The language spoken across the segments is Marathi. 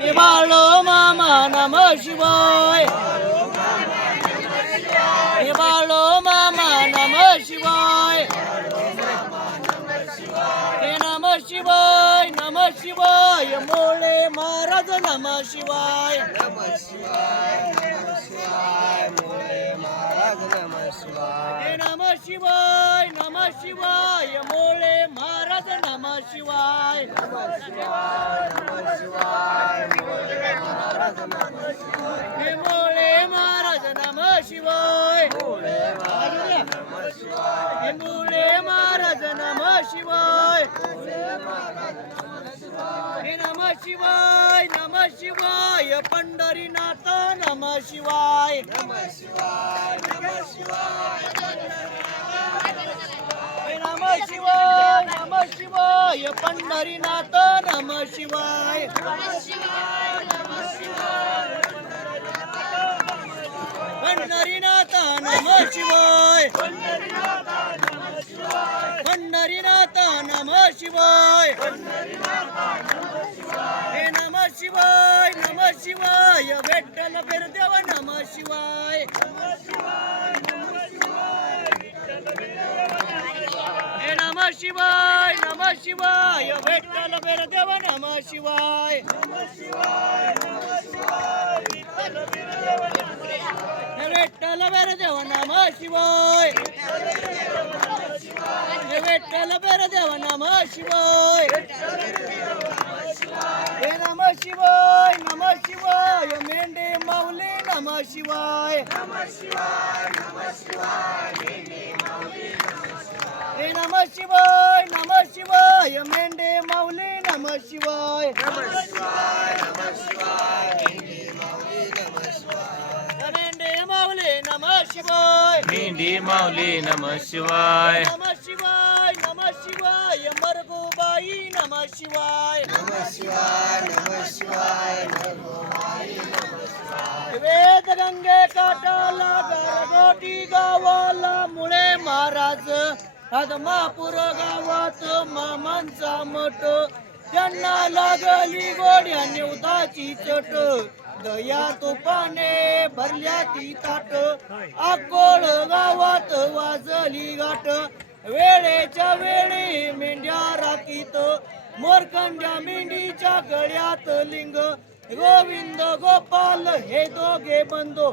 हे बाळो मामा नम शिवाय हे बाळो मामा नम शिवाय हे नम शिवाय नम शिवाय मोळे महाराज नम शिवाय हे नम शिवाय नम शिवाय मोळे महाराज नम शिवाय हे मोळे महाराज नम शिवाय. हे महाराज नम शिवाय. हे नम शिवाय नम शिवाय पंढरीनाथ नम शिवाय. हे नम शिवाय. नम शिवाय पंढरीनाथ नम शिवाय पंढरीनाथ नम शिवाय पंढरीनाथ नम शिवाय हे नम शिवाय नम शिवाय भेटल बिरदेव नम शिवाय हे नम शिवाय नम शिवाय विठ्ठल बिरदेव नम शिवाय विठ्ठल बिरदेव नम शिवाय विठ्ठल बिरदेव नम शिवाय हे नम शिवाय नम शिवाय मेंढे माऊली नम शिवाय हे नम शिवाय नम शिवाय मेंढे माऊली नम शिवाय. मेंढे माऊली नम शिवाय. मेंढी माऊली नम शिवाय. नम शिवाय नम शिवाय. मरगोबाई नम शिवाय. वेद गंगे काटाला गारगोटी आदमापूर गावात मामांचा मठ. त्यांना लागली गोड्या निवदाची चट. दया तुपाने भरल्या ती ताट. अकोळ गावात वाजली गाठ. वेळेच्या वेळी मेंढ्या राखीत. मोरखंड्या मेंढीच्या गळ्यात लिंग. गोविंद गोपाल हे दोघे बंदो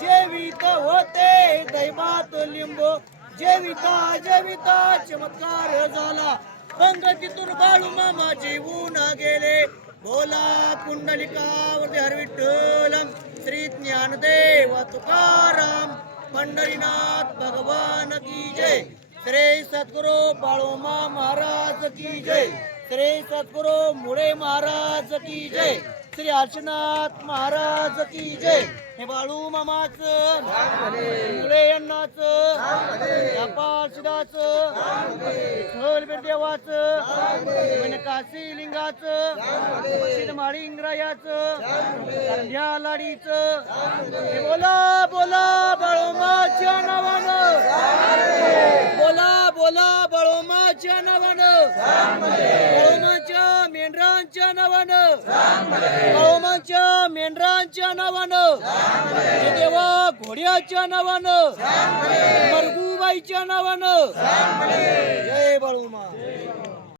जेवित होते दैवात लिंबो. जेविता जेविता चमत्कार झाला. पंगतीतून बाळू मामा जीवून गेले. बोला कुंडलिकावरती हरविठ्ठल श्री ज्ञानदेव तुकाराम. पंढरीनाथ भगवान की जय. श्री सद्गुरु बाळोमा महाराज की जय. श्री सद्गुरु मुळे महाराज की जय. श्री अर्चनाथ महाराज की जय. हे बाळू मामाच मुळे अण्णाच शिदाच देवाच काशी लिंगाच माळी इंग्रायाच संध्या लाडीच बोला बोला बळोमाच्या नावानं. बोला बोला बळोमाच्या नावानं. मेंढरांच्या नावानं. बळोमाच्या मेंढरांच्या नावानं. देवा घोड्याच्या नावानं. मरगुबाईच्या नावानं. जय बळूमा